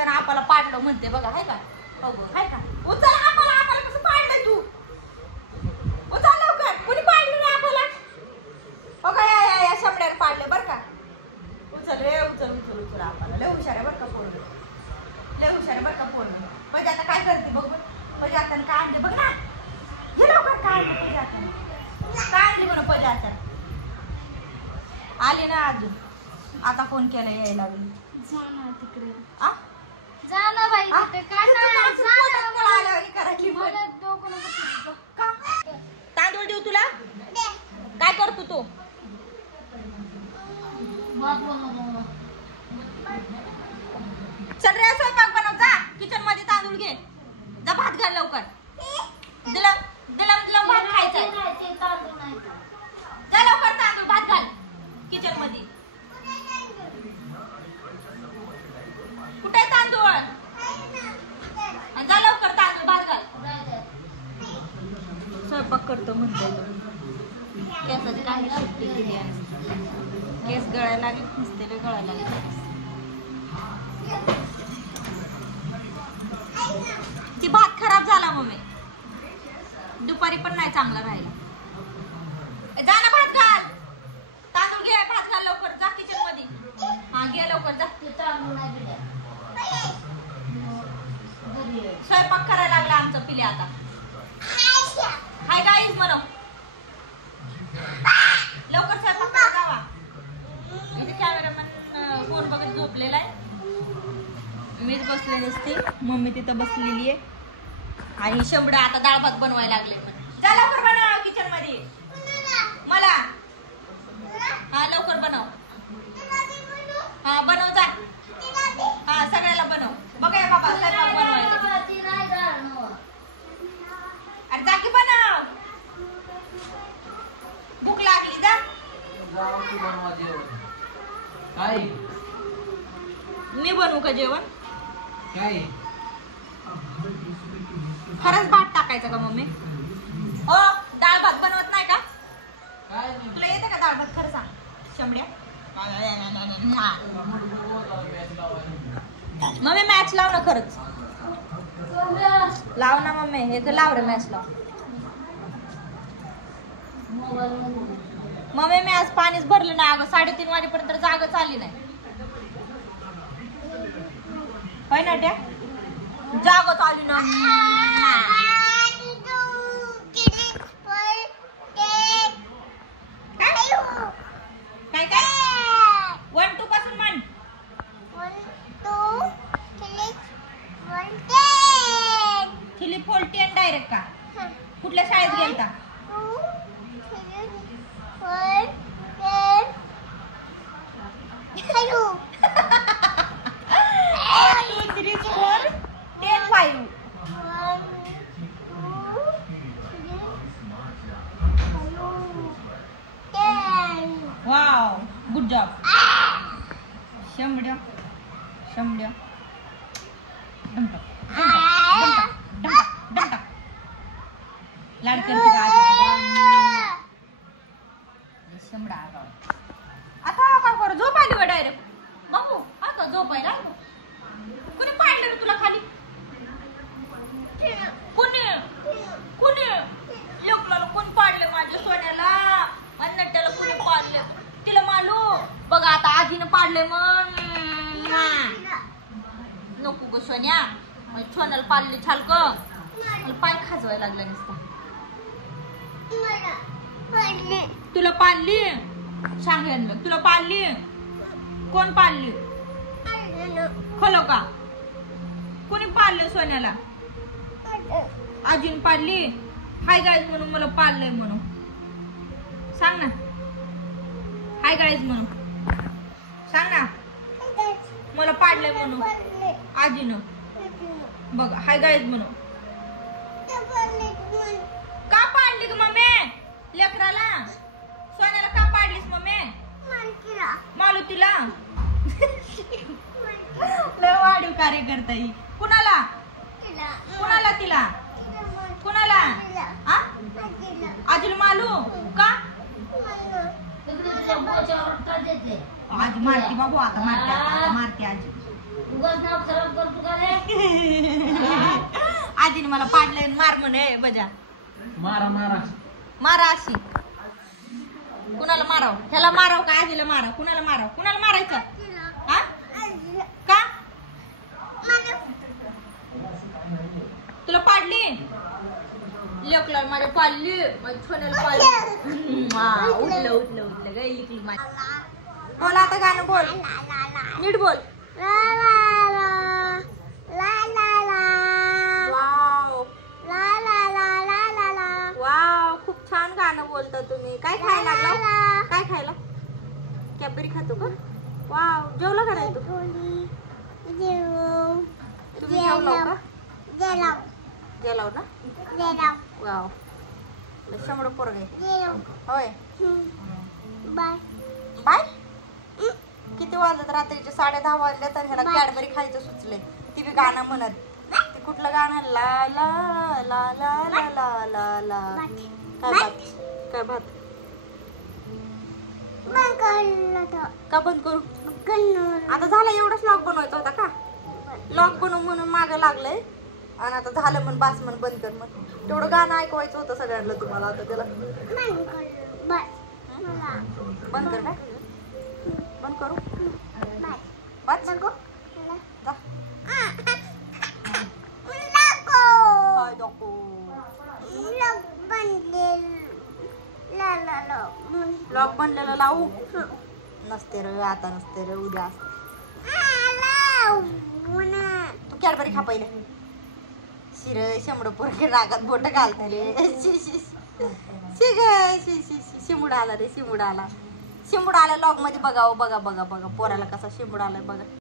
आता ना आपल्याला पाडलं म्हणते बघा, हाय का? हो गं, हाय का? उचल आपल्याला कसं पाडलं तू? उचल लवकर. कुणी पाडलं नाही आपल्याला? हो का, या शंभड्याला पाडलं बरं का? उचल रे, उचल उचल उचल. आपल्याला लय हुशार आहे बरं का पोरं. लय हुशार आहे बरं का पोरं. म्हणजे आता काय करते बघ. म्हणजे आता काय आणते बघ ना. हे लवकर काय आणते आता? काय आणली म्हणून पहिले आता? आले ना अजून. आता फोन केला यायला लागली. जा ना तिकडे. आ? जा ना बाई तिथे. काय नाही, जा ना. ही करायची मला डोकं नको. का? तांदूळ देऊ तुला? काय करतो तू? चल रे, स्वयंपाक बनव जा. किचन मध्ये तांदूळ घे. जा भात घाल लवकर. दिला भात खायचा. जा लवकर तांदूळ भात घाल किचन मध्ये. कुठे तांदूळ? जा लवकर तांदूळ भात घाल. स्वयंपाक करतो म्हणतोय तो. केसाची काही सुट्टी केली आहे. केस गळायला लागले, नुसते गळायला लागले. ती भात खराब झाला मम्मी. दुपारी पण नाही चांगला राहिला. जा ना भात घाल. तांदूळ घे, भात घाल लवकर. जा किचन मध्ये. हा घे लवकर जा. स्वयंपाक करायला लागला आमचं पिले आता. हाय गाईज म्हणव. लवकर स्वयंपाक करा जावा. इथे कॅमेरामॅन फोन बघत झोपलेला आहे. मीच बसलेली असते. मम्मी तिथं बसलेली आहे. आणि शंभडा आता डाळ भात बनवायला लागले. जा लवकर बनव किचन मध्ये. मला हा लवकर बनव. हा बनव जा. हा सगळ्याला बनव. बघा बाबा स्वयंपाक बनवायला. आणि जा की बनव. भूक लागली जा. मी बनवू का जेवण? काय खरंच भात टाकायचं का मम्मी? ओ डाळ भात बनवत नाही का? तुला येते का डाळ भात? खरं सांग शंभड्या. मम्मी मॅच लाव ना. खरंच लाव ना मम्मी. हे तर लाव रे मॅच लाव. मम्मी मी आज पाणीच भरलं नाही. अगं 3:30 वाजेपर्यंत जागच आली नाही. होय ना त्या जागच आली ना. काय काय 1 2 पासून म्हण. 1 2 फिलिप फोल्टियन डायरेक्ट का? कुठल्या शाळेत गेलता? 2 3 4 10 5. वाव गुड जॉब शंभड्या. शंभड्या लाड करते का शंभडा? आता काय करू? झोप आली व डायरेक्ट बापू. आता झोपायला कुणी पाडलं रे तुला खाली? कुणी कुणी लेकराला कोण पाडलं? माझ्या सोन्याला आणि नट्ट्याला कुणी पाडलं? तिला मालू बघा. आता आजीनं पाडलंय मग. नको ग सोन्या. सोन्याला पाडले छालक. मला पाय खाजवायला लागला नुसता. तुला पाडली? सांग यांना. तुला पाडली? कोण पाडली? खलो का? कोणी पाडलं सोन्याला? आजीन पाडली? हाय गाईज म्हणून मला पाडलंय म्हणून सांग ना. हाय गाईज म्हणून सांग ना. मला पाडलंय म्हणून आजीनं. बघ हाय गाईज म्हणून. का पाडली ग मम्मी लेकराला? सोन्याला का पाडलीस मम्मी? मालुतीला. लय वाढीव कार्य करता ही. कुणाला? कुणाला? तिला. कुणाला? आजीला मालू का? आज मारती बाबू. आता मारते आजी. आधीने मला पाडलंय मार म्हणे बजा मारा मारा मारा अशी कुणाला माराव ह्याला माराव का आजीला माराव कुणाला माराव कुणाला मारायचं हा का तुला पाडली लेकला माझ्या पाडली माझ्या छोट्याला पाडली उठलं उठलं उठलं ग लिकली माझी बोल आता गाणं बोल नीट बोल वाव खूप छान गाणं बोलता तुम्ही काय खायला लागला काय खायला कॅबरी खातो का वाव जेवला का नाही तू तुम्ही जेवलो का जेलाव ना वाव शंभर पोरगे होय बाय किती वाजलेत रात्रीचे 10:30 वाजले तर ह्याला कॅडबरी खायचं सुचले ती बी गाणं म्हणत ते कुठलं गाणं ला ला ला ला ला ला ला ला काय भात का बंद करू आता झालं एवढंच लॉक बनवायचा होता का लॉक बनव म्हणून मागं लागलंय आणि आता झालं म्हण बास म्हण बंद कर म्हण तेवढं गाणं ऐकवायचं होतं सगळ्यांना तुम्हाला आता त्याला बंद कर काय बंद करू बस नको लॉक बनलेलं लावू नसते रे आता नसते रे उद्या तू कॅडबरी खा पहिले शिर शंभर पोरगे रागात बोट घालते रे शिमुड आला रे शिमुड आला लॉग मध्ये बघा बघा बघा बघा पोराला कसा शिमुड आलाय बघा